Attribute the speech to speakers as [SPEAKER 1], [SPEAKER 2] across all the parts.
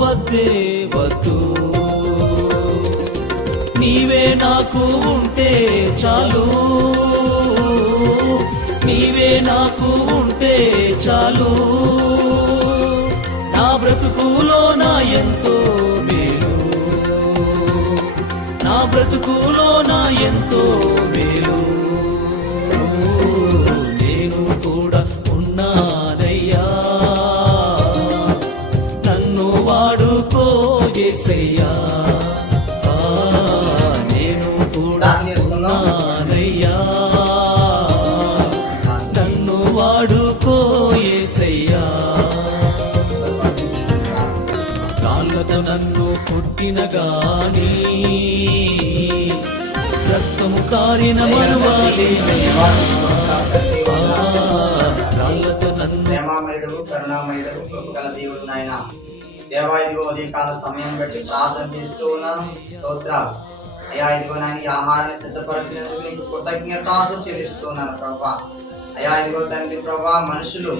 [SPEAKER 1] నాకు వద్దు. నీవే నాకు ఉంటే చాలు. నీవే నాకు ఉంటే చాలు. నా బ్రతుకులో నా ఎంతో మేలు. నా బ్రతుకులో నా ఎంతో మేలు. వాడుకో యేసయ్యా ఆ, నేను కూడా ఉన్నానయ్యా. నన్ను వాడుకో యేసయ్యా రాళ్ళతో నన్ను కొట్టిన గాని రక్తము కారిన మరువాలేనయ్యా
[SPEAKER 2] ప్రేమామయుడు కరుణామయుడు కృపగల దేవుడు నాయన. దేవా ఇదిగో ఉదయకాల సమయం బట్టి ప్రార్థన చేస్తూ ఉన్నాను. స్తోత్రాలు. అయ్యా ఇదిగో నాయన ఈ ఆహారాన్ని సిద్ధపరిచినందుకు నీకు కృతజ్ఞతాసు చెల్లిస్తున్నాను ప్రభా. అయ్యా ఇదిగో తండ్రి ప్రభా మనుషులు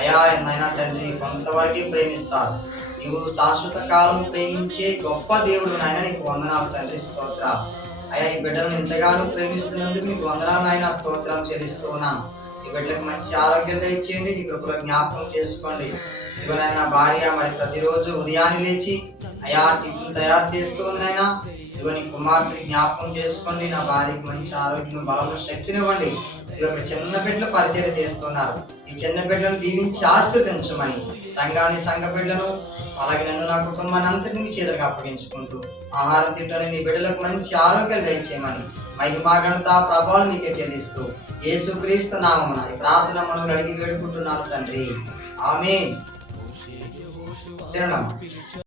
[SPEAKER 2] అయా నాయన తండ్రి కొంతవరకు ప్రేమిస్తారు. నీవు శాశ్వత కాలం ప్రేమించే గొప్ప దేవుడు నాయన నీకు వందనాలు తండ్రి స్తోత్రాలు. అయ్యా ఈ బిడ్డలను ఎంతగానో ప్రేమిస్తున్నందుకు నీకు వందనాలు నాయన స్తోత్రం చెల్లిస్తూ ఉన్నాను. ఈ బిడ్డలకు మంచి ఆరోగ్యం ఇచ్చేయండి ఈ కృపలో జ్ఞాపకం చేసుకోండి. ఎవరైనా భార్య మరి ప్రతిరోజు ఉదయాన్నే లేచి అయా టిఫిన్ తయారు చేస్తూ ఉందైనా ఇదిగో నీ కుమార్తె జ్ఞాపకం చేసుకోండి నా భార్యకి మంచి ఆరోగ్యం బలము శక్తినివ్వండి ఇదిగో ఇక్కడ చిన్న బిడ్డలు పరిచయం చేస్తున్నారు. ఈ చిన్న బిడ్డలను దీవించి ఆశీర్వదించమని సంఘాన్ని సంఘ బిడ్డను అలాగే నన్ను నా కుటుంబాన్ని అంతటినీ చేతులకు అప్పగించుకుంటూ ఆహారం తింటాను నీ బిడ్డలకు మంచి ఆరోగ్యాలు దయచేయమని మహిమా ఘనత ప్రభావం నీకే చెల్లిస్తూ యేసుక్రీస్తు నామమున ప్రార్థన మనం అడిగి వేడుకుంటున్నాను తండ్రి. ఆమె 谁又